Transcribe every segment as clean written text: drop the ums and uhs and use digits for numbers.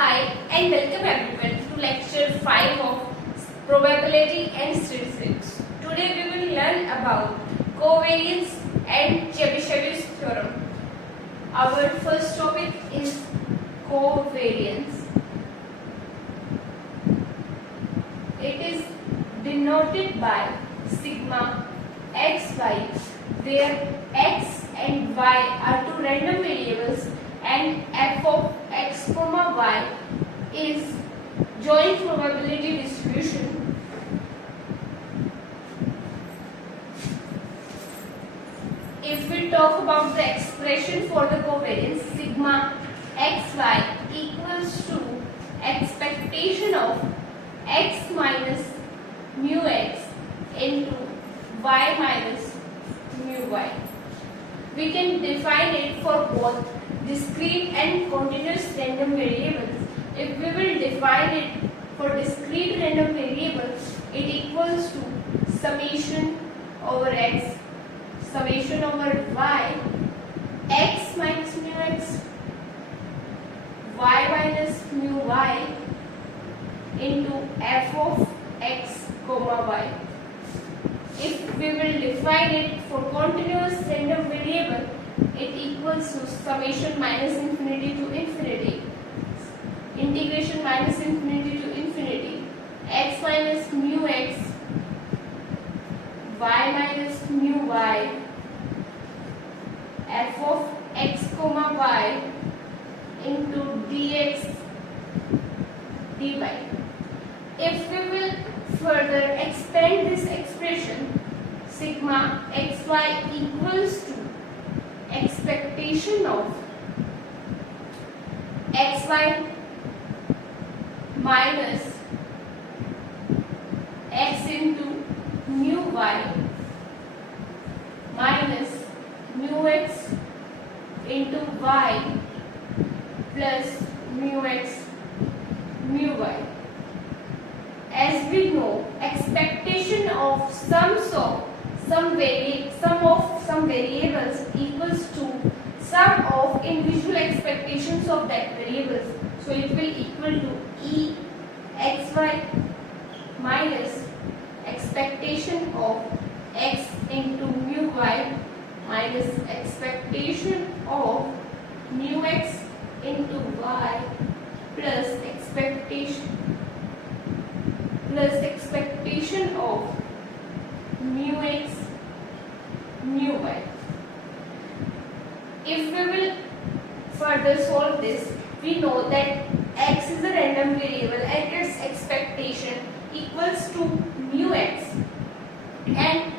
Hi and welcome everyone to lecture 5 of probability and statistics. Today we will learn about covariance and Chebyshev's theorem. Our first topic is covariance. It is denoted by sigma xy, where x and y are two random variables and f of x comma y is joint probability distribution. If we talk about the expression for the covariance, sigma xy equals to expectation of x minus mu x into y minus mu y. We can define it for both discrete and continuous random variables. If we will define it for discrete random variables, it equals to summation over x, summation over y, x minus mu x, y minus mu y into f of x comma y. If we will define it for continuous random variable, it equals to summation minus infinity to infinity, integration minus infinity to infinity, x minus mu x, y minus mu y, f of x comma y into dx dy. If we will further expand this expression, sigma xy equals to expectation of xy minus x into mu y minus mu x into y plus mu x mu y. As we know, expectation of sum of some variables equals to sum of individual expectations of that variables. So it will equal to E xy minus expectation of x into mu y minus expectation of mu x into y plus expectation of mu x mu y. If we will further solve this, we know that x is a random variable and its expectation equals to mu x, and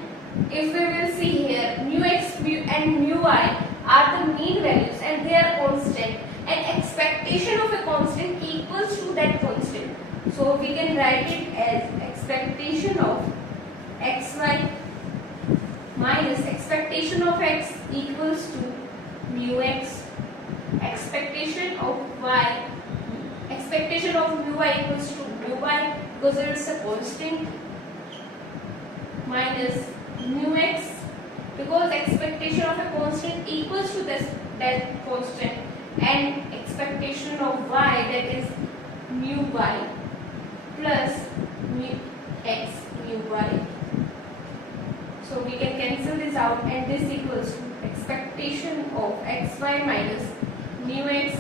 if we will see here, mu x and mu y are the mean values and they are constant, and expectation of a constant equals to that constant. So we can write it as expectation of xy minus expectation of x equals to mu x, expectation of y equals to mu y because it is a constant, minus mu x because expectation of a constant equals to that constant, and expectation of y, that is mu y plus mu x mu y. So we can cancel this out and this equals to expectation of xy minus mu x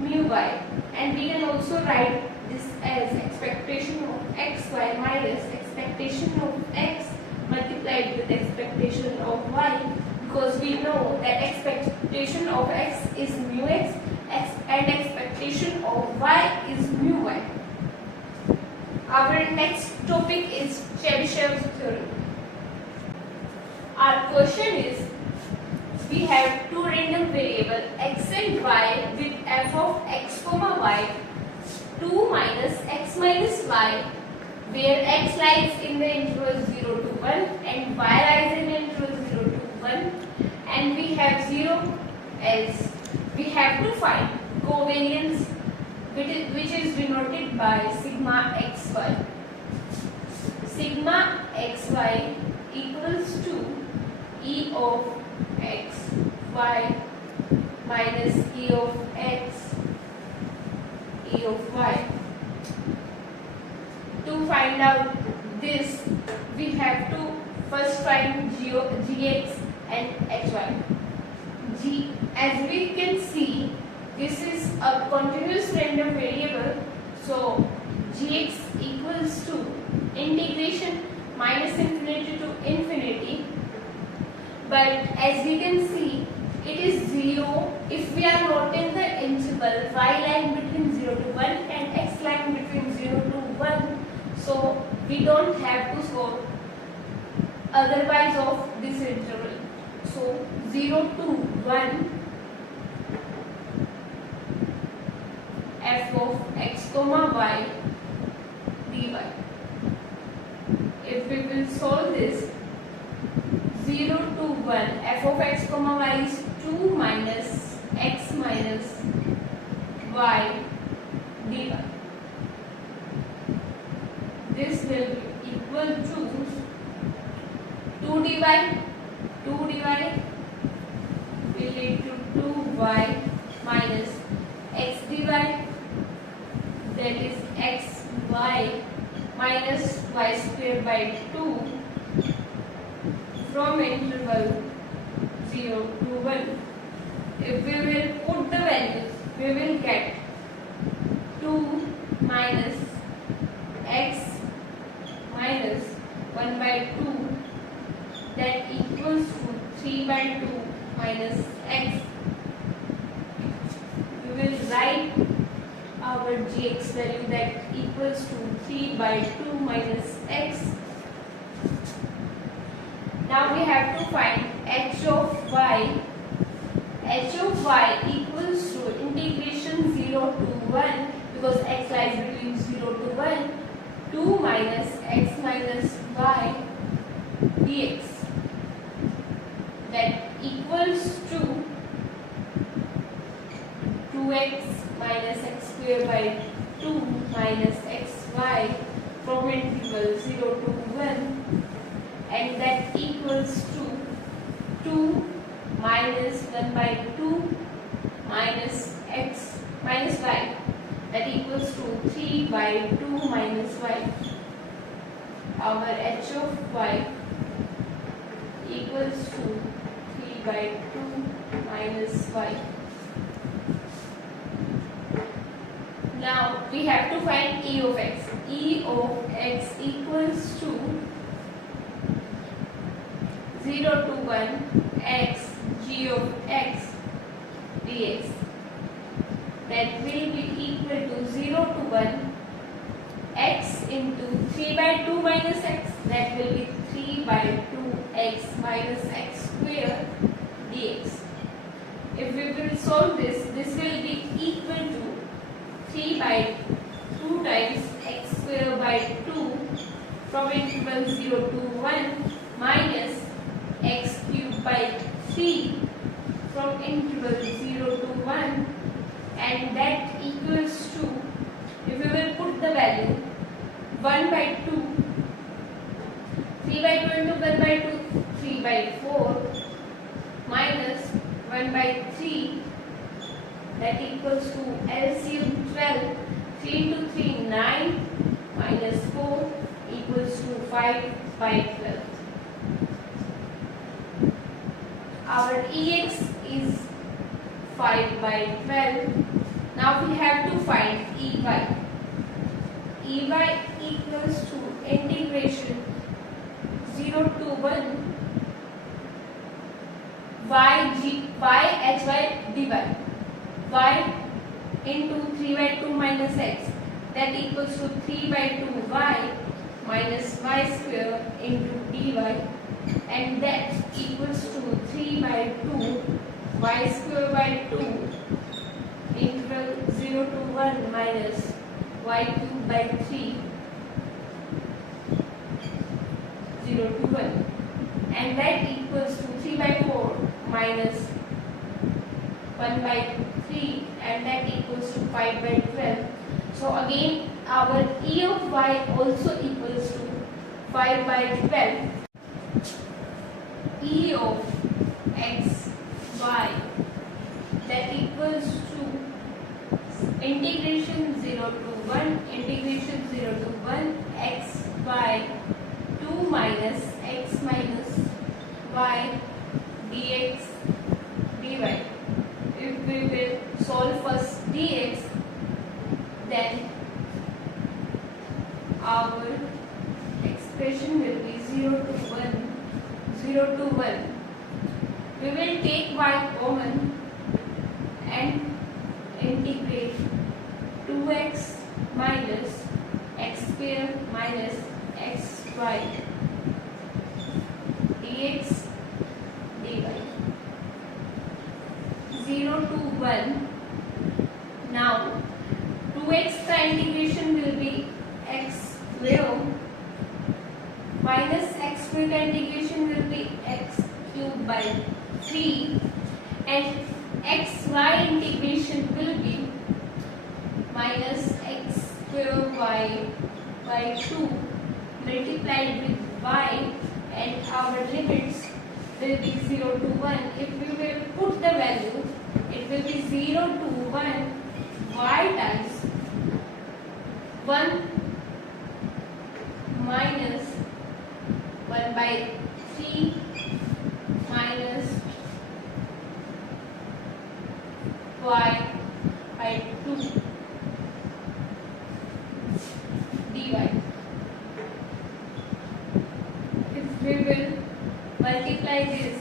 mu y, and we can also write this as expectation of xy minus expectation of x multiplied with expectation of y, because we know that expectation of x is mu x and expectation of y is mu y. Our next topic is Chebyshev's theorem. Our question is, we have two random variables x and y with f of x comma y 2 minus x minus y, where x lies in the interval 0 to 1 and y lies in the interval 0 to 1, and we have 0 else. We have to find covariance, which is denoted by sigma xy. Sigma xy equals to E of x y minus E of x E of y. To find out this, we have to first find gx and hy. As we can see, this is a continuous random variable, so gx equals to integration minus infinity to infinity. But as we can see, it is 0 if we are not in the interval y lying between 0 to 1 and x lying between 0 to 1. So we don't have to solve otherwise of this interval. So 0 to 1 f of x comma y dy. If we will solve this, 0 to 1 f of x comma y is 2 minus x minus y dy. This will be equal to 2 dy will lead to 2y minus x dy, that is xy minus y square by 2 from interval 0 to 1. If we will put the values, we will get 2 minus x minus 1 by 2, that equals to 3 by 2 minus x. We will write our gx value, that equals to 3 by 2 minus x. Now we have to find h of y. H of y equals to integration 0 to 1, because x lies between 0 to 1, 2 minus x minus y dx, that equals to 2x minus x square by 2 minus xy from interval 0 to 1, and that equals to 2 minus 1 by 2 minus x minus y, that equals to 3 by 2 minus y. Our h of y equals to 3 by 2 minus y. Now we have to find e of x. E of x equals to 0 to 1 x g of x dx, that will be equal to 0 to 1 x into 3 by 2 minus x, that will be 3 by 2 x minus x square dx. If we will solve this, this will be equal to 3 by 2 times x square by 2 from interval 0 to 1 minus x cube by 3 from interval 0 to 1, and that equals to, if we will put the value 1 by 2, 3 by 2 into 1 by 2, 3 by 4 minus 1 by 3, that equals to LCM 12, 3 into 3 9 minus 4 equals to 5 by 12. Our EX is 5 by 12. Now we have to find EY. EY equals to integration 0 to 1 YHY dy. Y into 3 by 2 minus x, that equals to 3 by 2 y minus y square into dy, and that equals to 3 by 2 y square by 2 interval 0 to 1 minus y cube by 3 0 to 1, and that equals to 3 by 4 minus 1 by 3, and that equals to 5 by 12. So again our E of y also equals to 5 by 12. E of x y, that equals to integration 0 to 1 x by 2 minus x minus y dx dy. If we will solve first dx, then our expression will be 0 to 1, 0 to 1. We will take y common and integrate 2x minus x square minus xy dx dy. 0 to 1. Now 2x का integration will be x square minus x square का integration will be x cube by 3 and xy integration will be minus x square y by 2 multiplied with y, and our limits will be 0 to 1. If we will put the value, it will be 0 to 1 y times 1 minus 1 by 3 minus y by 2 dy. If we will multiply this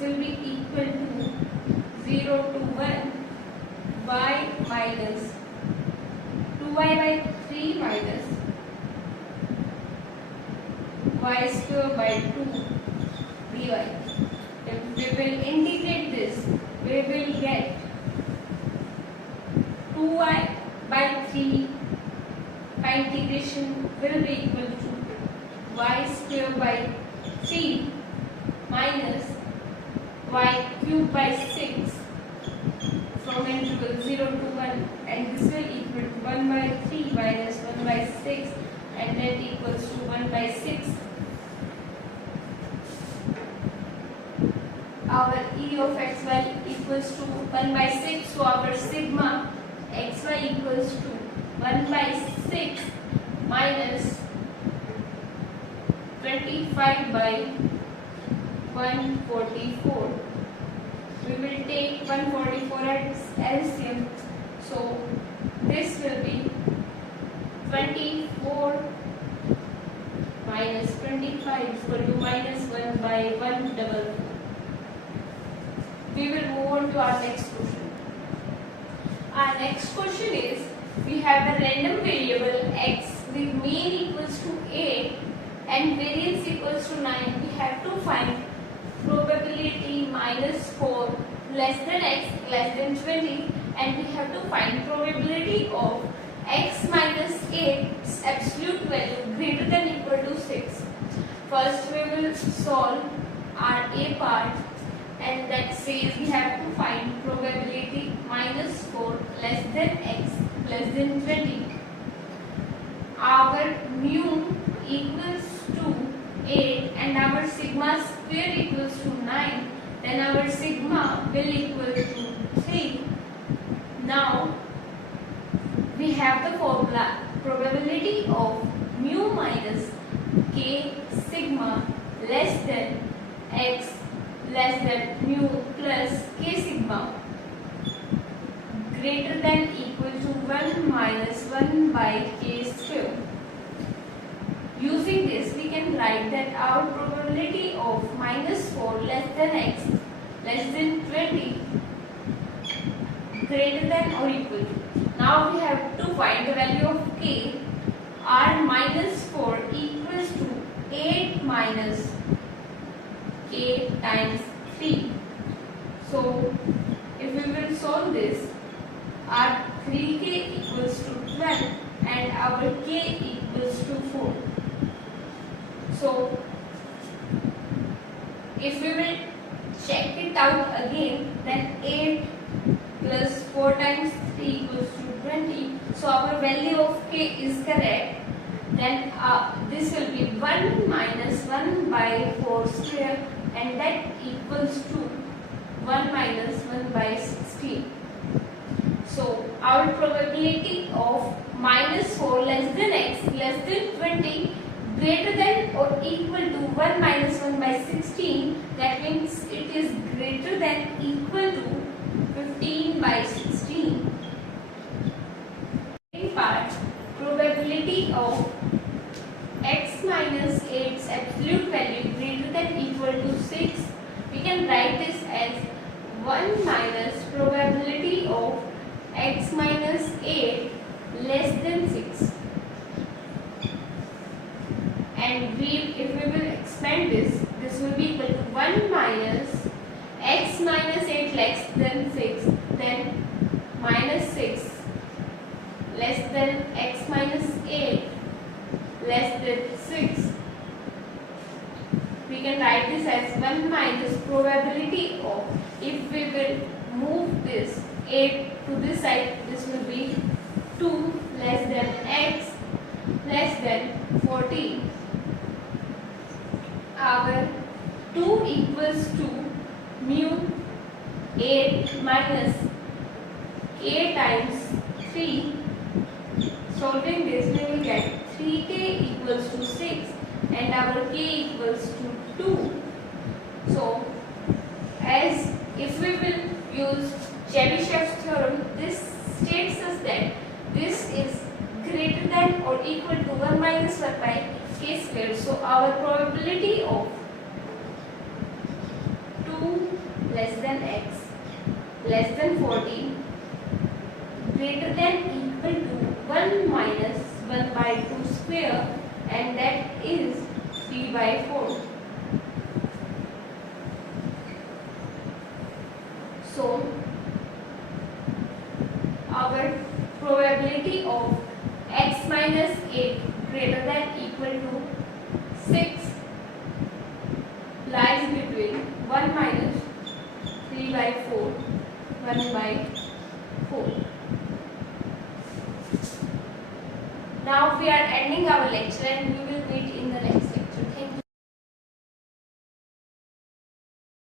will be equal to 0 to 1 y minus 2y by 3 minus y square by 2 dy. If we will integrate this, we will get 2y by 3 by integration will be equal to y square by 3 minus y cube by 6 from interval 0 to 1, and this will equal to 1 by 3 minus 1 by 6, and that equals to 1 by 6. Our E of xy equals to 1 by 6, so our sigma xy equals to 1 by 6 minus 25 by 144. We will take 144 as LCM, so this will be 24 minus 25 equal to minus 1 by 144. We will move on to our next question. Our next question is, we have a random variable x with mean equals to 8 and variance equals to 9. We have to find probability minus 4 less than x less than 20, and we have to find probability of x minus 8's absolute value greater than equal to 6. First we will solve our A part, and that says we have to find probability minus 4 less than x less than 20. Our mu equals to 8 and our sigma square equals to 9, then our sigma will equal to 3. Now we have the formula probability of mu minus k sigma less than x less than mu plus k sigma greater than equal to 1 minus 1 by k square. Using this, we can write that our probability of minus 4 less than x less than 20 greater than or equal to. Now we have to find the value of k. Our minus 4 equals to 8 minus k times 3. So if we will solve this, our 3k equals to 12 and our k equals to 4. So if we will check it out again, then 8 plus 4 times 3 equals to 20. So our value of k is correct. Then this will be 1 minus 1 by 4 square, and that equals to 1 minus 1 by 16. So our probability of -4 less than x less than 20 greater than or equal to 1 minus 1 by 16, that means it is greater than equal to 15 by 16. Second part, probability of x minus 8's absolute value greater than equal to 6. We can write this as 1 minus probability of x minus 8 less than 6. And if we will expand this will be equal to 1 minus x minus 8 less than 6, then minus 6 less than x minus 8 less than 6. We can write this as 1 minus probability of, if we will move this 8 to this side, this will be 2 less than x less than 14. Our 2 equals to mu 8 minus k times 3. Solving this, we will get 3k equals to 6 and our k equals to 2. So, as if we will use Chebyshev's theorem, this states us that this is greater than or equal to 1 minus 1 by k squared. So our probability of 2 less than x less than 14 greater than equal to 1 minus 1 by 2 square, and that is 3 by 4. So our probability of x minus 8 greater than equal to 6 lies between 1 minus 3 by 4, 1 by 4. Now we are ending our lecture and we will meet in the next.